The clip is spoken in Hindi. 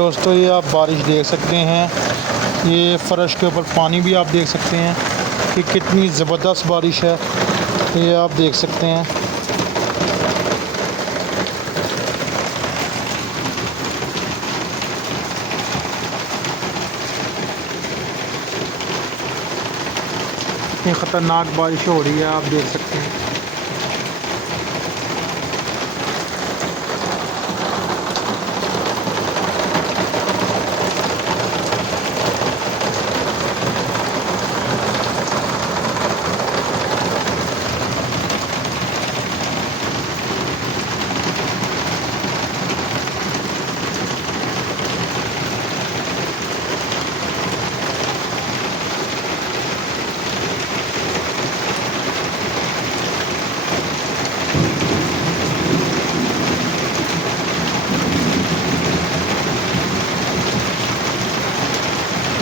दोस्तों ये आप बारिश देख सकते हैं, ये फ़र्श के ऊपर पानी भी आप देख सकते हैं कि कितनी ज़बरदस्त बारिश है। ये आप देख सकते हैं। कितनी ख़तरनाक बारिश हो रही है, आप देख सकते हैं।